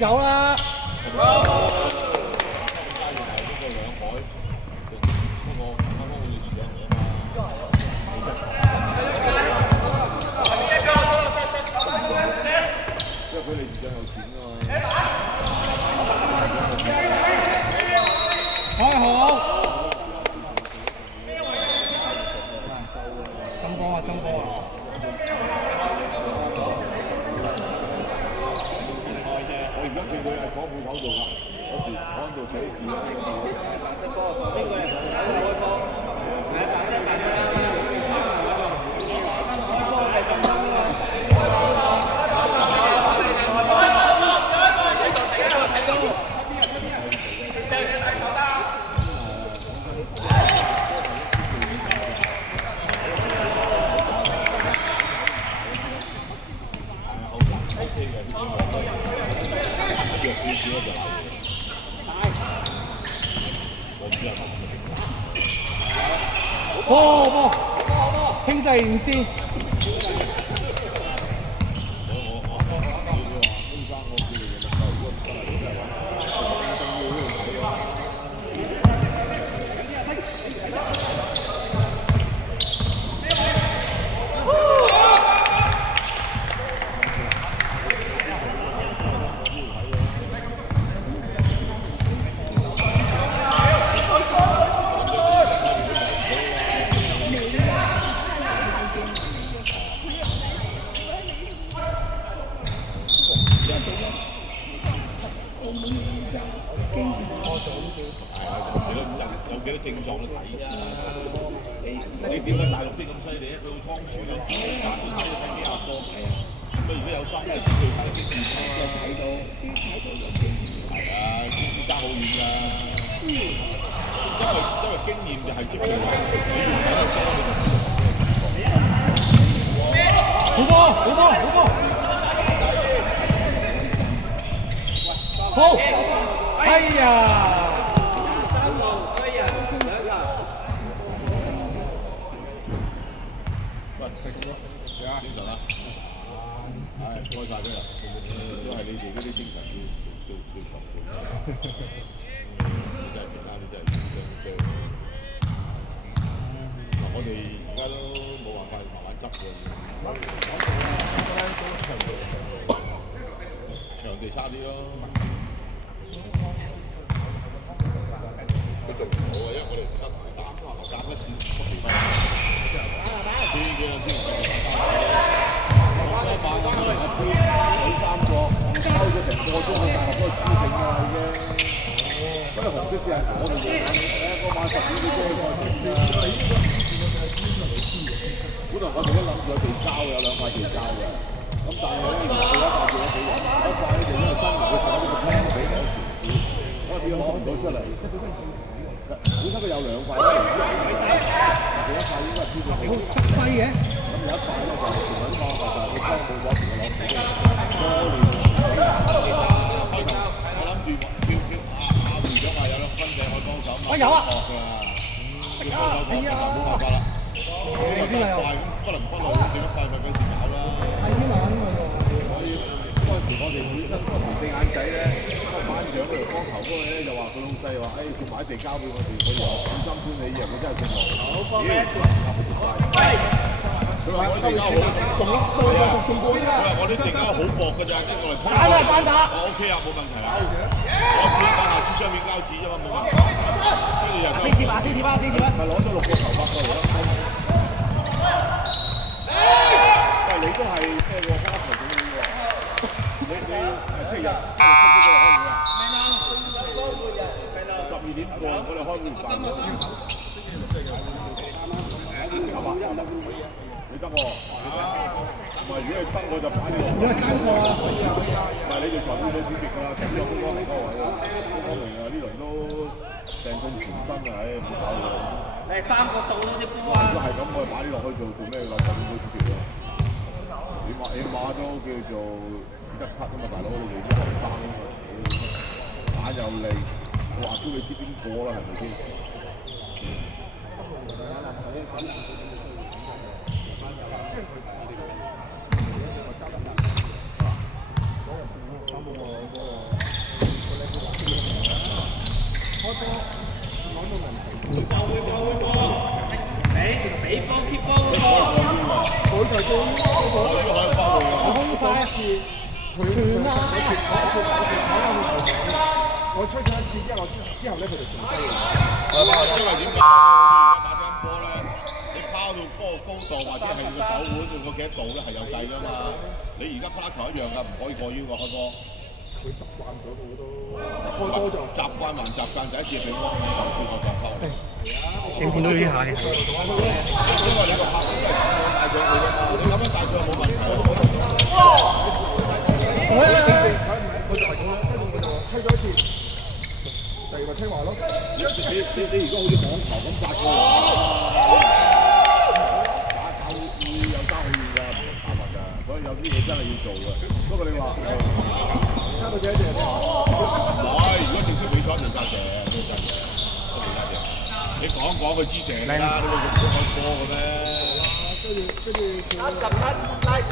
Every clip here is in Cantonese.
有啦。波，輕制唔先。你點解大陸啲咁犀利啊？佢會劏住㗎，睇幾下波。佢如果有心，真係最睇啲電視就睇到。係啊，先至爭好遠㗎。因為經驗就係足球，你要睇得多你就知道。好波！好！哎呀！精神啦，係開晒佢啦，都係你哋嗰啲精神要強化。你真係其他你真係嗱，我哋而家都冇辦法慢慢執嘅，場地差啲咯。佢做唔好啊，因為我哋減一線福地方。幾兩千收咗成個鐘去大學嗰個主勝啊已經，嗰個紅色線係我哋夜晚嗰晚10點幾啫，本來我哋都諗住有地膠嘅，有2塊地膠嘅，咁但係咧有一塊做咗俾人，有一塊咧就因為新年佢放呢個廳俾我時，我哋變咗攞唔到出嚟。本身佢有2塊咧，有一塊應該係偏咗好細嘅。咁有一塊咧就係全揾方法，就係佢裝冇咗條攞我諗住叫會長話有2分仔可以幫手嘛。有啊。食啊！係啊。冇辦法啦。咁快不能不來，點樣快咪嗰時搞啦。係啲玩㗎喎。嗰陣時我哋本身嗰時4眼仔咧，班長嗰條光頭嗰個咧就話佢老細話，佢買地交俾我哋，我哋話小心管理，以為佢真係咁忙。好，幫你。佢話我啲地膠好送過㗎。佢話我啲地膠好薄㗎咋，跟住我哋單打。我 OK 啊，冇問題啊。我片下黐張面膠紙啫嘛，冇問題。跟住又先貼啊！咪攞咗6個頭髮過嚟咯。喂，你都係即係喎，加頭咁樣喎。你星期日開會啊？12點過，我哋開會唔辦。你得喎，唔係如果你得我就擺你落去。而家3個啊！唔係你哋財務組主席㗎啦，咁有好多好多位啊，好明啊，呢輪都掟中全身啊，唉唔好搞佢。你3個到咯啲波如啊！果係咁，我哋擺啲落去做咩㗎啦？財務組主席啊，起碼都叫做一級㗎嘛，大佬你哋啲學生啊嘛，打有利，我話都你知邊個啦，係咪先？俾波 keep 波嗰個，佢就空晒一次，全啦！我吹咗一次之後咧，佢就停低嘅。因為點解而家打乒乓波咧？你拋到高度或者係個手腕用個幾多度咧係有計㗎嘛？你而家拋球一樣㗎，唔可以過腰㗎開波。佢習慣咗到都開波就習慣還習慣，第一次俾我就試過就拋。你見到呢下嘅？因為你個拍都係咁樣帶上去㗎嘛，你咁樣帶上去冇問題。佢就係咁樣，跟住佢就吹咗一次，第二個聽話咯。你而家好似網球咁發過嚟，打手會有爭好遠㗎，冇辦法㗎，所以有啲嘢真係要做嘅。不過你話加到幾多隻？唔係，如果正式比賽就得嘅，都得嘅，都唔得嘅。你講佢知謝啦，呢個用開波嘅咩？跟住37拉手，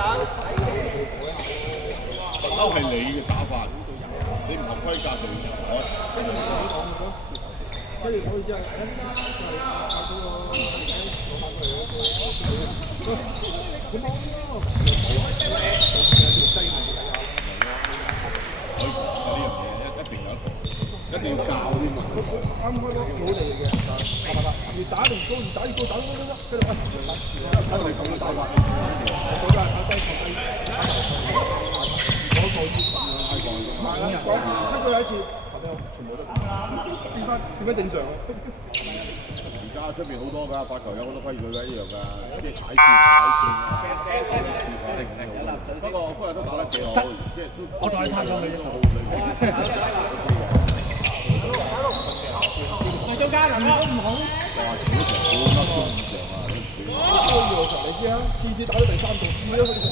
都係你嘅打法，你唔合規格就我。跟住佢之後，佢冇咯。呢樣嘢一定有一個，一定要教添嘛。啱開波冇嚟嘅，越打越高，越打越高，打跟住睇我哋咁嘅打法，我都係打低球低，出咗有一次，全部都變翻正常啊！而家出邊好多㗎，發球有好多規矩㗎，一樣㗎，即係踩線啊，不過嗰日都打得幾好，即係都我同你探咗你啫。中間唔好。哇！自己成半粒鐘以上啊！你知啊，次次打到第3度，試咗佢哋。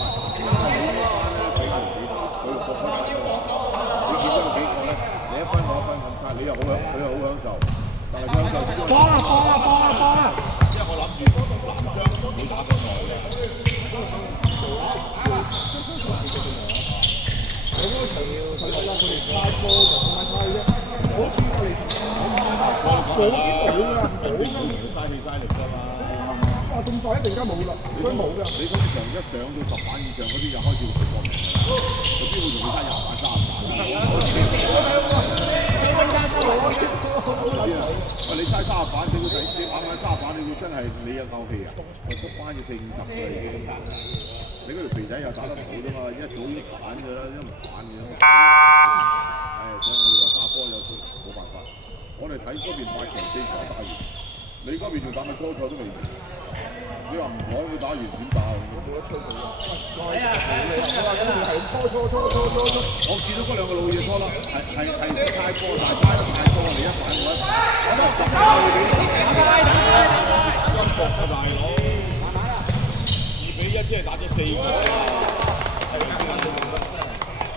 你見到佢幾個咧？你一分我一分咁差，你又好佢又好享受，但係佢享受之外，因為我諗住男雙唔會打咁耐嘅。我嗰場睇落啦，佢哋快波就快快啫，好似我哋嗰啲冇㗎，嘥力㗎嘛。哇！咁快一陣間冇啦，佢冇㗎。你嗰場一上到10板以上嗰啲就開始會過明㗎啦，有機會同你嘥20板、30板。喂，你嘥30板，你晚晚30板，你會真係你有夠氣啊？我谷班要40、50㗎已經。你嗰條肥仔又打得唔好啫嘛，一早已經彈㗎啦，一唔彈嘅。所以我哋話打波有冇辦法。我哋睇嗰邊8強4場打完，你嗰邊仲打咪初賽都未完。你話唔講佢打完點打？冇得吹佢啊！我見到嗰兩個老嘢拖啦，係猜波，但係猜得太多，你一反我一反，我都10打去俾你。金博啊大佬，2-1即係打咗4個，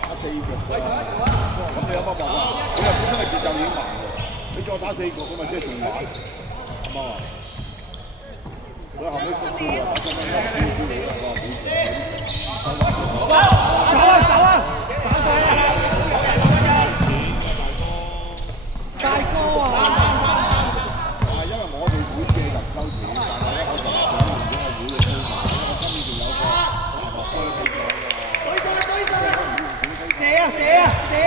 打4個，咁你有乜辦法？你又本身係節奏已經慢嘅，你再打4個咁咪即係仲慢，係嘛？所以後尾公佈話打新聞一招招嚟啦，話走啊！打晒啊！大哥啊！因為我哋會借就唔收錢，但係咧我就唔想用咗個會嘅收埋，因為我今年仲有個大學生比賽射啊！